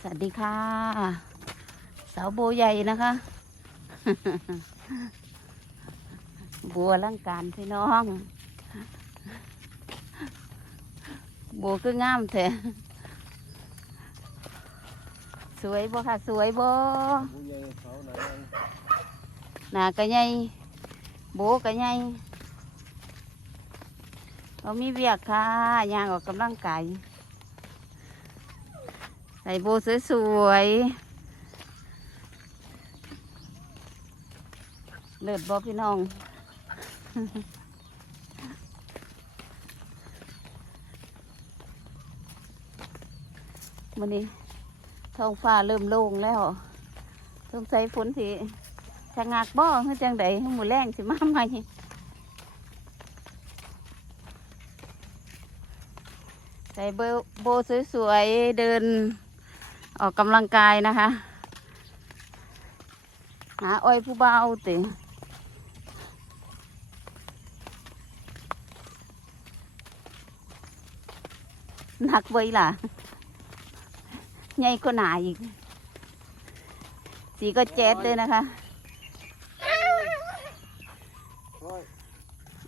สวัสดีค่ะ สาวโบใหญ่นะคะ บัวร่างการพี่น้อง บัวคืองามแท้สวยบ่ค่ะ สวยบ่หญ่าไหนากะใหญ่โบกะใหญ่เรามีเวียกค่ะยางออกกำลังกาย ใส่โบสวยๆ เลิศบ่พี่น้องมันนี้ท้องฟ้าเริ่มโล่งแล้ว สงสัยฝนสิชะงักบ่คือจังไดหมูแรงสิมาใหม่ใส่เบโบสวยๆ เดิน ออกกำลังกายนะคะหาอ้อยผู้เบาติหนักไว้ล่ะใหญ่ก็หนาอีก สีก็แจ๊ดเลยนะคะ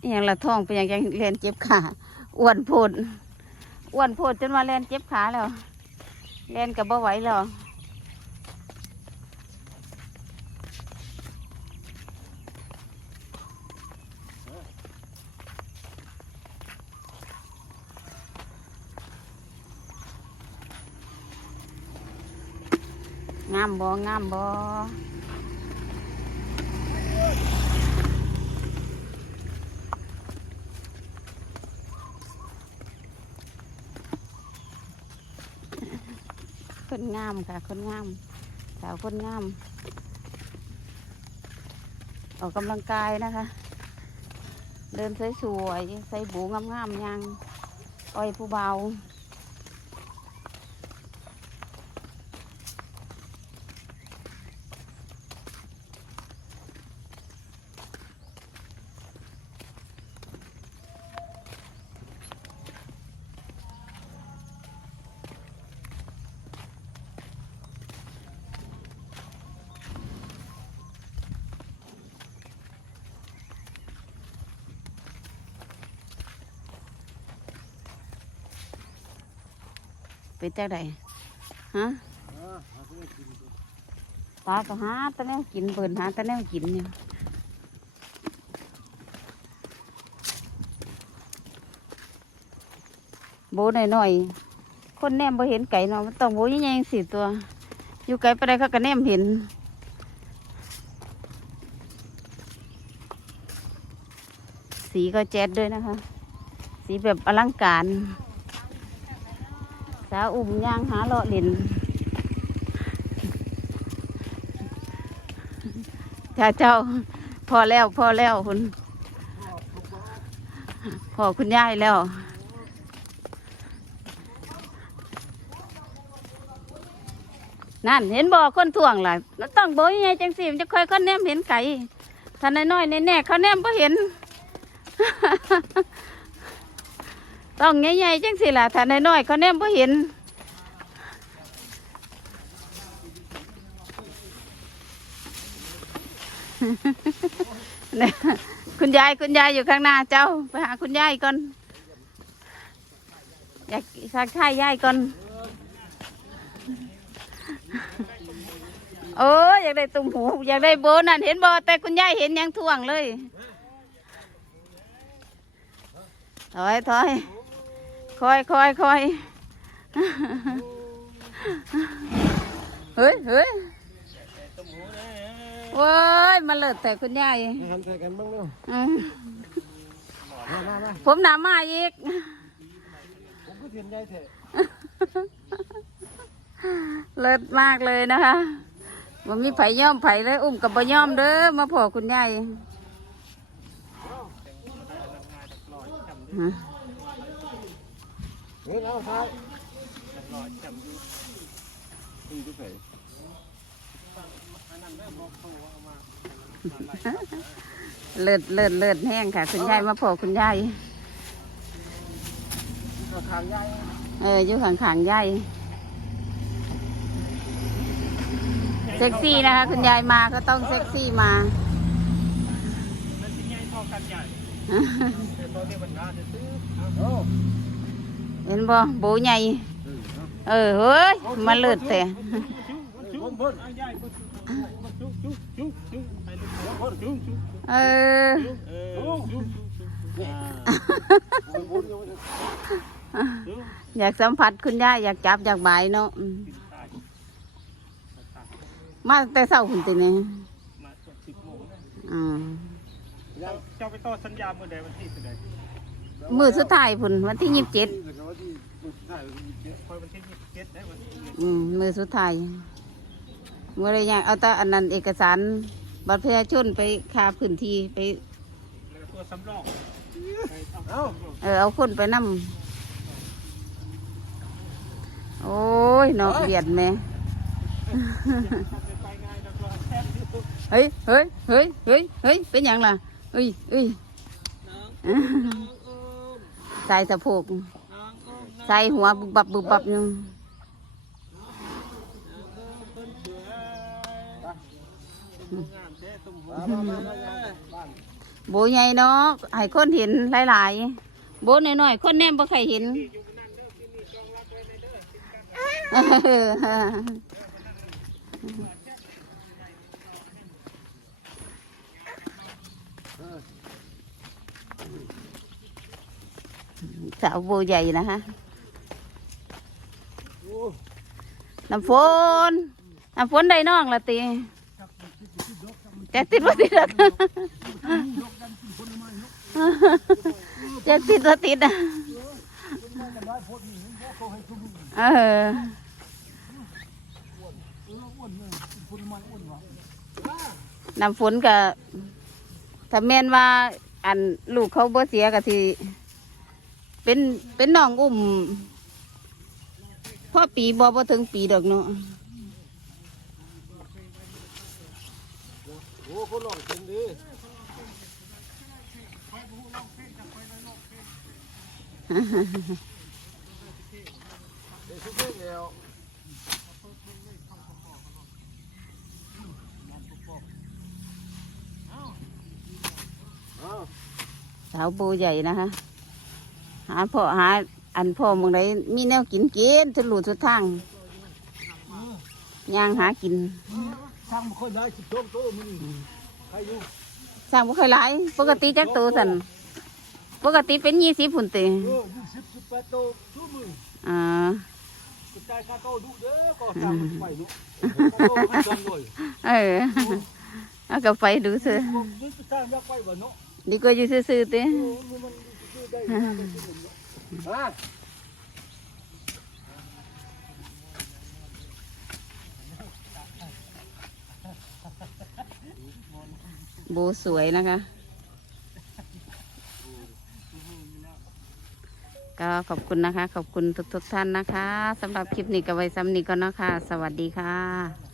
อย่างละท้องเป็นอย่างยังเรียนเจ็บขาอ้วนโพดอ้วนโพดจนว่าเรียนเจ็บขาแล้ว เรียนกับบ่ไหวแล้วงามบ่งามบ่ คนงามค่ะ คนงาม สาวคนงาม ออกกำลังกายนะคะ เดินสวยๆใส่บูงามๆยังอ้อยผู้เบา เป็นจังไดฮะอ่าหาเพื่อนกินดูตาก็หาตะแนวกินเปินหาตะแนวกินเนี่ยโบหน่อยๆคนแนมบ่เห็นไก่เนาะมันต้องโบยิ่งใหญ่ๆสิตัว อยู่ไกลไปได้เขาก็แนมเห็นสีก็แจ๊ดด้วยนะคะ สีแบบอลังการ สาวอุ่มย่างหาเลาะเล่นจ้าเจ้าพอแล้วพอแล้วคุณพอคุณยายแล้วนั่นเห็นบ่อคนถ่วงล่ะแล้วต้องโบยังไงจังสิมันจะค่อยคนแนมเห็นไก่ถ้านน้อยๆแน่ๆเขาแนมบ่เห็น ต้องใหญ่ๆจังสิล่ะถ้าน้อยๆเขาแนมบ่เห็นคุณยายคุณยายอยู่ข้างหน้าเจ้า ไปหาคุณยายก่อน อยากสักทายยายก่อน โอ้อยากได้ตุ่มหู อยากได้โบนั่นเห็นบอแต่คุณยายเห็นยังท่วงเลยถอยถอย คอยคอยคอยเฮ้ยเฮ้ยต้มหมูนะโว้ยมาเลิศแต่คุณยายมาทำใส่กันบ้างเนาะอืมมามามาผมหนามาอีก ผมก็เทียนใหญ่เถอะเลิศมากเลยนะคะว่ามีไผย่อมไผเลยอุ้มกับบ่ย่อมเด้อมาพอคุณยาย ฮะเฮ้ยเอาท้ายนี่ทุกใส่เลิศเลิศเลิศแห้งค่ะ คุณยายมาพอคุณยายเอาทางใหญ่เอออยู่ข้างๆยายเซ็กซี่นะคะ คุณยายมาก็ต้องเซ็กซี่มามันชิ้นใหญ่เท่ากันใหญ่แต่ตัวนี้มันน่าจะซื้อ เอ้าเห็นบ่โบใหญ่เออเฮ้ยมาเลิศแต่จุ๊บจุ๊บใหญ่จุ๊บจุ๊บจุ๊บจุ๊บไปเลยจุ๊บจุ๊บเออเออจุ๊บจุ๊บจุ๊บวนๆอยู่จุ๊บอยากสัมผัสคุณย่าอยากจับอยากบายเนาะอืมมาตั้งแต่เช้าคุณติเนี่ยมาสิบโมงอืมเจ้าไปต่อสัญญาเมื่อใดวันที่เท่าใด มือสุดท้ายพุ่นวันที่ยี่สิบเจ็ดอืมมือสุดท้ายเมื่อไรยังเอาแต่อันนั้นเอกสารบัตรประชาชนไปคาพื้นที่ไปเออเอาคนไปนั่มโอ้ยนอกเบียดแม่ไปง่ายแล้วก็แทบที่สุดเฮ้ยเฮ้ยเฮ้ยเฮ้ยเฮ้ยเป็นหยังล่ะเฮ้ยเฮ้ย ใส่สะโพกใส่หัวบุบบับบุบบับอยู่งโบใหญ่เนาะให้คนเห็นหลายๆโบน้อยๆคนแนมบ่ใครเห็นเออ สาวโบใหญ่นะคะโอ้น้ำฝนน้ำฝนได้น้องละตีแต่ติดว่าติดอะจะติดว่าติดอะเออน้ำฝนกับถ้าแม่นว่า อันลูกเขาบ่เสียก็ที เป็นเป็นน้องอุ้มพ่อปีบ่บ่ถึงปีดอกเนาะโหคนร้องเพลงดีเดี๋ยวสุดเพลงแล้วสาวโบใหญ่นะคะ หาพ่อหาอันพ่อหมองไดมีแนวกินกินทุลุทุดทางย่างหากินช่างบ่ค่อยได้สิบสองตัวมึงใครอยู่สร้างบ่ค่อยหลายปกติจักโตสันปกติเป็นยี่สิบพุ่นเตเออยี่สิบสิบแปดตัวชั่วมืออ่ากระจายค่าโตดูเด้อก็ตามไปลูกโตให้จังเลยเออเอาก็ไปดูซื้อผมยึดสร้างยักษ์ไปบ่เนาะดีกว่าอยู่ซื่อๆเต โบสวยนะคะ ก็ขอบคุณนะคะ ขอบคุณทุกๆท่านนะคะสำหรับคลิปนี้ก็ไว้ซ้ำนี้ก็นาะคะ สวัสดีค่ะ